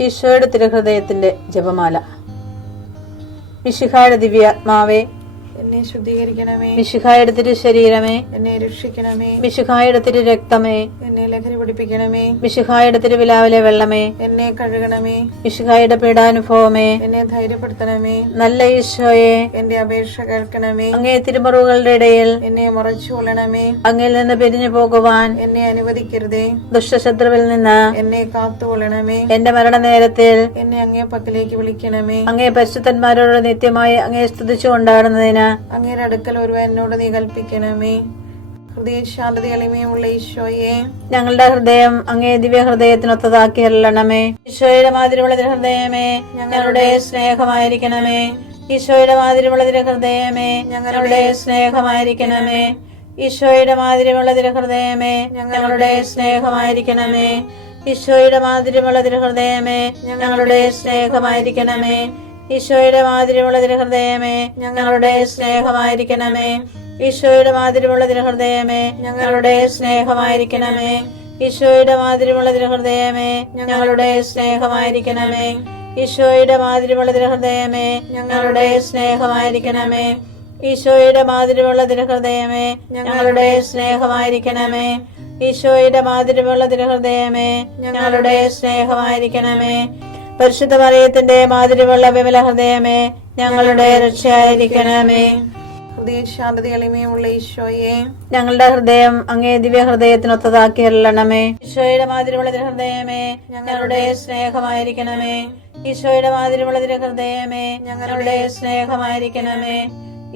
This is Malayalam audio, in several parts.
ഈശോയുടെ തിരുഹൃദയത്തിന്റെ ജപമാല. മിശിഹായുടെ ദിവ്യാത്മാവേ, എന്നെ ശുദ്ധീകരിക്കണമേ. മിശിഹായുടെ തിരു ശരീരമേ, എന്നെ രക്ഷിക്കണമേ. മിശിഹായുടെ തിരു രക്തമേ, എന്നെ ലഹരി പിടിപ്പിക്കണമേ. മിശിഹായുടെ തിരുവിലാവിലെ വെള്ളമേ, എന്നെ കഴുകണമേ. മിശിഹായുടെ പീഡാനുഭവമേ, എന്നെ ധൈര്യപ്പെടുത്തണമേ. നല്ല ഈശോയെ, എന്റെ അപേക്ഷ കേൾക്കണമേ. അങ്ങേ തിരുമുറിവുകളുടെ ഇടയിൽ എന്നെ മുറച്ചു കൊള്ളണമേ. അങ്ങിൽ നിന്ന് പിരിഞ്ഞു പോകുവാൻ എന്നെ അനുവദിക്കരുതേ. ദുഷ്ടശത്രുവിൽ നിന്ന് എന്നെ കാത്തുകൊള്ളണമേ. എന്റെ മരണനേരത്തിൽ എന്നെ അങ്ങേ പക്കലേക്ക് വിളിക്കണമേ. അങ്ങേ പരിശുദ്ധന്മാരോട് നിത്യമായി അങ്ങേ സ്തുതിച്ചു കൊണ്ടാടുന്നതിന് അങ്ങയുടെ അടുക്കൽ ഒരുവൻ എന്നോട് നീ കൽപ്പിക്കണമേ. ഹൃദയശാന്തത എളിമയുള്ള ഈശോയെ, ഞങ്ങളുടെ ഹൃദയം അങ്ങേ ദിവ്യ ഹൃദയത്തിനൊത്തതാക്കി അരുളണമേ. ഈശോയുടെ മാതിരിയുള്ള ഹൃദയമേ, ഞങ്ങളുടെ സ്നേഹമായിരിക്കണമേ. ഈശോയുടെ മാതിരിയുള്ള ഹൃദയമേ, ഞങ്ങളുടെ സ്നേഹമായിരിക്കണമേ. ഈശോയുടെ മാതിരിയുള്ള ഹൃദയമേ, ഞങ്ങളുടെ സ്നേഹമായിരിക്കണമേ. ഈശോയുടെ മാതിരിയുള്ള ഹൃദയമേ, ഞങ്ങളുടെ സ്നേഹമായിരിക്കണമേ. ഈശോയുടെ മാതിരിയുള്ള ഹൃദയമേ, ഞങ്ങളുടെ സ്നേഹമായിരിക്കണമേ. ഈശോയുടെ മാതിരിയുള്ള ഹൃദയമേ, ഞങ്ങളുടെ സ്നേഹമായിരിക്കണമേ. ഈശോയുടെ മാതിരിയുള്ള ഹൃദയമേ, ഞങ്ങളുടെ സ്നേഹമായിരിക്കണമേ. ഈശോയുടെ മാതിരിയുള്ള ഹൃദയമേ, ഞങ്ങളുടെ സ്നേഹമായിരിക്കണമേ. ഈശോയുടെ മാതിരിയുള്ള ഹൃദയമേ, ഞങ്ങളുടെ സ്നേഹമായിരിക്കണമേ. ഈശോയുടെ മാതിരിയുള്ള ഹൃദയമേ, ഞങ്ങളുടെ സ്നേഹമായിരിക്കണമേ. പരിശുദ്ധ മറിയത്തിന്റെ മാതിരിയുള്ള വിമല ഹൃദയമേ, ഞങ്ങളുടെ രക്ഷയായിരിക്കണമേ. ഹൃദയശാന്തത എളിമയുള്ള ഈശോയെ, ഞങ്ങളുടെ ഹൃദയം അങ്ങേ ദിവ്യ ഹൃദയത്തിനൊത്തതാക്കി അരുളണമേ. ഈശോയുടെ മാതിരിയുള്ള ഹൃദയമേ, ഞങ്ങളുടെ സ്നേഹമായിരിക്കണമേ. ഈശോയുടെ മാതിരിയുള്ള ഹൃദയമേ, ഞങ്ങളുടെ സ്നേഹമായിരിക്കണമേ.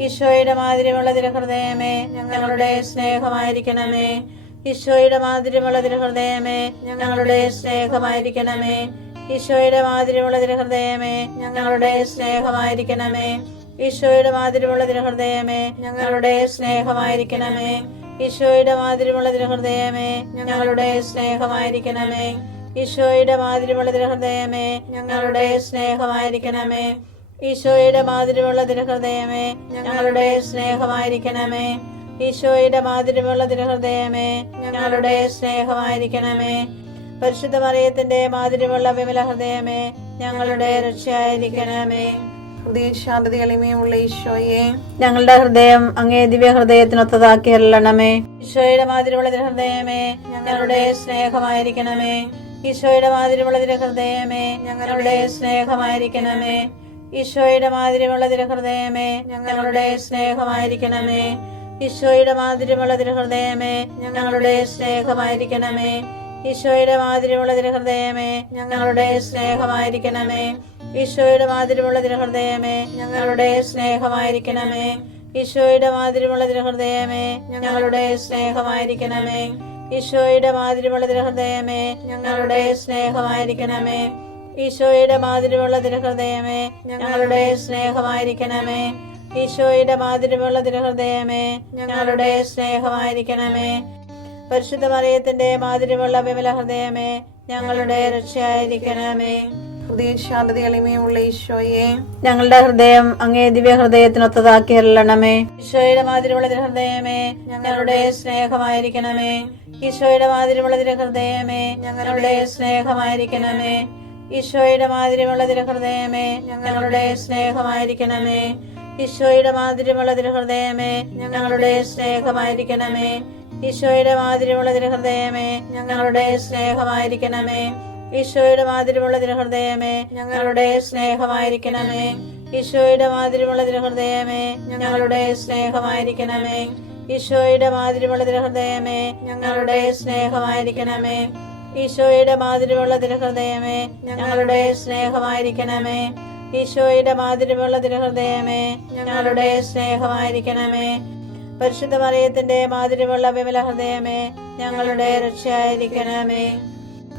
ഈശോയുടെ മാതിരിയുള്ള ഹൃദയമേ, ഞങ്ങളുടെ സ്നേഹമായിരിക്കണമേ. ഈശോയുടെ മാതിരിയുള്ള ഹൃദയമേ, ഞങ്ങളുടെ സ്നേഹമായിരിക്കണമേ. ഈശോയുടെ മാതിരിയുള്ള ഹൃദയമേ, ഞങ്ങളുടെ സ്നേഹമായിരിക്കണമേ. ഈശോയുടെ മാതിരിയുള്ള ഹൃദയമേ, ഞങ്ങളുടെ സ്നേഹമായിരിക്കണമേ. ഈശോയുടെ മാതിരിയുള്ള ഹൃദയമേ, ഞങ്ങളുടെ സ്നേഹമായിരിക്കണമേ. ഈശോയുടെ മാതിരിയുള്ള ഹൃദയമേ, ഞങ്ങളുടെ സ്നേഹമായിരിക്കണമേ. ഈശോയുടെ മാതിരിയുള്ള ഹൃദയമേ, ഞങ്ങളുടെ സ്നേഹമായിരിക്കണമേ. ഈശോയുടെ മാതിരിയുള്ള ഹൃദയമേ, ഞങ്ങളുടെ സ്നേഹമായിരിക്കണമേ. പരിശുദ്ധ മറിയത്തിന്റെ മാതിരിയുള്ള വിമല ഹൃദയമേ, ഞങ്ങളുടെ രക്ഷയായിരിക്കണമേ. ഹൃദയശാന്തത എളിമയുള്ള ഈശോയെ, ഞങ്ങളുടെ ഹൃദയം അങ്ങേ ദിവ്യ ഹൃദയത്തിനൊത്തതാക്കി അരുളണമേ. ഈശോയുടെ മാതിരിയുള്ള ഹൃദയമേ, ഞങ്ങളുടെ സ്നേഹമായിരിക്കണമേ. ഈശോയുടെ മാതിരിയുള്ള ഹൃദയമേ, ഞങ്ങളുടെ സ്നേഹമായിരിക്കണമേ. ഈശോയുടെ മാതിരിയുള്ള ഹൃദയമേ, ഞങ്ങളുടെ സ്നേഹമായിരിക്കണമേ. ഈശോയുടെ മാതിരിയുള്ള ഹൃദയമേ, ഞങ്ങളുടെ സ്നേഹമായിരിക്കണമേ. ഈശോയുടെ മാതിരിയുള്ള ഹൃദയമേ, ഞങ്ങളുടെ സ്നേഹമായിരിക്കണമേ. ഈശോയുടെ മാതിരിയുള്ള ഹൃദയമേ, ഞങ്ങളുടെ സ്നേഹമായിരിക്കണമേ. ഈശോയുടെ മാതിരിയുള്ള ഹൃദയമേ, ഞങ്ങളുടെ സ്നേഹമായിരിക്കണമേ. ഈശോയുടെ മാതിരിയുള്ള ഹൃദയമേ, ഞങ്ങളുടെ സ്നേഹമായിരിക്കണമേ. ഈശോയുടെ മാതിരിയുള്ള ഹൃദയമേ, ഞങ്ങളുടെ സ്നേഹമായിരിക്കണമേ. ഈശോയുടെ മാതിരിയുള്ള ഹൃദയമേ, ഞങ്ങളുടെ സ്നേഹമായിരിക്കണമേ. പരിശുദ്ധ മറിയത്തിന്റെ മാതിരിയുള്ള വിമല ഹൃദയമേ, ഞങ്ങളുടെ രക്ഷയായിരിക്കണമേ. ഹൃദയശാന്തത എളിമയുള്ള ഈശോയെ, ഞങ്ങളുടെ ഹൃദയം അങ്ങേ ദിവ്യ ഹൃദയത്തിനൊത്തതാക്കി അരുളണമേ. ഈശോയുടെ മാതിരിയുള്ള ഹൃദയമേ, ഞങ്ങളുടെ സ്നേഹമായിരിക്കണമേ. ഈശോയുടെ മാതിരിയുള്ള ഹൃദയമേ, ഞങ്ങളുടെ സ്നേഹമായിരിക്കണമേ. ഈശോയുടെ മാതിരിയുള്ള ഹൃദയമേ, ഞങ്ങളുടെ സ്നേഹമായിരിക്കണമേ. ഈശോയുടെ മാതിരിയുള്ള ഹൃദയമേ, ഞങ്ങളുടെ സ്നേഹമായിരിക്കണമേ. ഈശോയുടെ മാതിരിയുള്ള ഹൃദയമേ, ഞങ്ങളുടെ സ്നേഹമായിരിക്കണമേ. ഈശോയുടെ മാതിരിയുള്ള ഹൃദയമേ, ഞങ്ങളുടെ സ്നേഹമായിരിക്കണമേ. ഈശോയുടെ മാതിരിയുള്ള ഹൃദയമേ, ഞങ്ങളുടെ സ്നേഹമായിരിക്കണമേ. ഈശോയുടെ മാതിരിയുള്ള ഹൃദയമേ, ഞങ്ങളുടെ സ്നേഹമായിരിക്കണമേ. ഈശോയുടെ മാതിരിയുള്ള ഹൃദയമേ, ഞങ്ങളുടെ സ്നേഹമായിരിക്കണമേ. ഈശോയുടെ മാതിരിയുള്ള ഹൃദയമേ, ഞങ്ങളുടെ സ്നേഹമായിരിക്കണമേ. പരിശുദ്ധ മറിയത്തിന്റെ മാതിരിയുള്ള വിമല ഹൃദയമേ, ഞങ്ങളുടെ രക്ഷയായിരിക്കണമേ.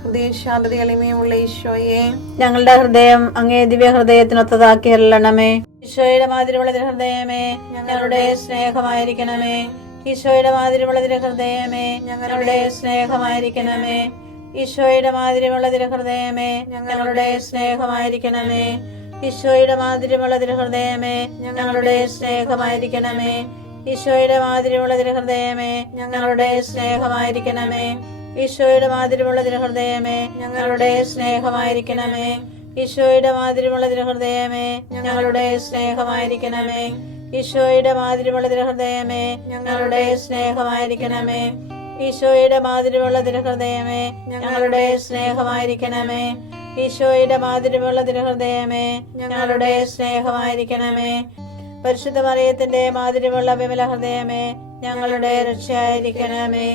ഹൃദയശാന്തത എളിമയുള്ള ഈശോയെ, ഞങ്ങളുടെ ഹൃദയം അങ്ങേ ദിവ്യ ഹൃദയത്തിനൊത്തതാക്കി അരുളണമേ. ഈശോയുടെ മാതിരിയുള്ള ഹൃദയമേ, ഞങ്ങളുടെ സ്നേഹമായിരിക്കണമേ. ഈശോയുടെ മാതിരിയുള്ള ഹൃദയമേ, ഞങ്ങളുടെ സ്നേഹമായിരിക്കണമേ. ഈശോയുടെ മാതിരിയുള്ള ഹൃദയമേ, ഞങ്ങളുടെ സ്നേഹമായിരിക്കണമേ. ഈശോയുടെ മാതിരിയുള്ള ഹൃദയമേ, ഞങ്ങളുടെ സ്നേഹമായിരിക്കണമേ. ഈശോയുടെ മാതിരിയുള്ള ഹൃദയമേ, ഞങ്ങളുടെ സ്നേഹമായിരിക്കണമേ. ഈശോയുടെ മാതിരിയുള്ള തിരുഹൃദയമേ ഞങ്ങളുടെ സ്നേഹമായിരിക്കണമേ. ഈശോയുടെ മാതിരിയുള്ള തിരുഹൃദയമേ ഞങ്ങളുടെ സ്നേഹമായിരിക്കണമേ. ഈശോയുടെ മാതിരിയുള്ള തിരുഹൃദയമേ ഞങ്ങളുടെ സ്നേഹമായിരിക്കണമേ. ഈശോയുടെ മാതിരിയുള്ള തിരുഹൃദയമേ ഞങ്ങളുടെ സ്നേഹമായിരിക്കണമേ. ഈശോയുടെ മാതിരിയുള്ള തിരുഹൃദയമേ ഞങ്ങളുടെ സ്നേഹമായിരിക്കണമേ. പരിശുദ്ധ മറിയത്തിന്റെ മാതിരിയുള്ള വിമല ഹൃദയമേ ഞങ്ങളുടെ രക്ഷയായിരിക്കണമേ.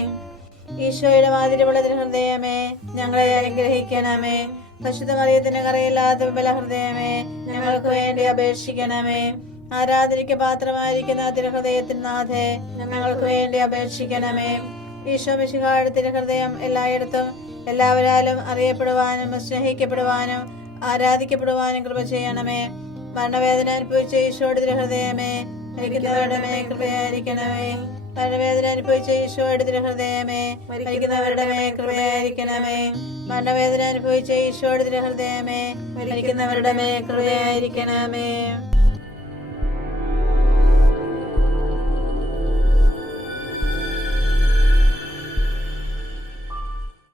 ഈശോയുടെ മാതിരിയുള്ള തിരുഹൃദയമേ ഞങ്ങളെ അനുഗ്രഹിക്കണമേ. പരിശുദ്ധ മറിയത്തിന്റെ കറയില്ലാത്ത വിമല ഹൃദയമേ ഞങ്ങൾക്ക് വേണ്ടി അപേക്ഷിക്കണമേ. ആരാധനയ്ക്ക് പാത്രമായിരിക്കുന്ന തിരുഹൃദയത്തിന് നാഥേ ഞങ്ങൾക്ക് വേണ്ടി അപേക്ഷിക്കണമേ. ഈശോ മിശിഹായുടെ തിരുഹൃദയം എല്ലായിടത്തും എല്ലാവരാലും അറിയപ്പെടുവാനും സ്നേഹിക്കപ്പെടുവാനും ആരാധിക്കപ്പെടുവാനും കൃപ ചെയ്യണമേ. മരണവേദന അനുഭവിച്ച ഈശോയുടെ തിരുഹൃദയമേ മരിക്കുന്നവരുടെ മേൽ കൃപയായിരിക്കണമേ. മരണവേദന അനുഭവിച്ച ഈശോയുടെ തിരുഹൃദയമേ മരിക്കുന്നവരുടെ മേൽ കൃപയായിരിക്കണമേ. മരണവേദന അനുഭവിച്ച ഈശോയുടെ തിരുഹൃദയമേ മരിക്കുന്നവരുടെ മേൽ കൃപയായിരിക്കണമേ.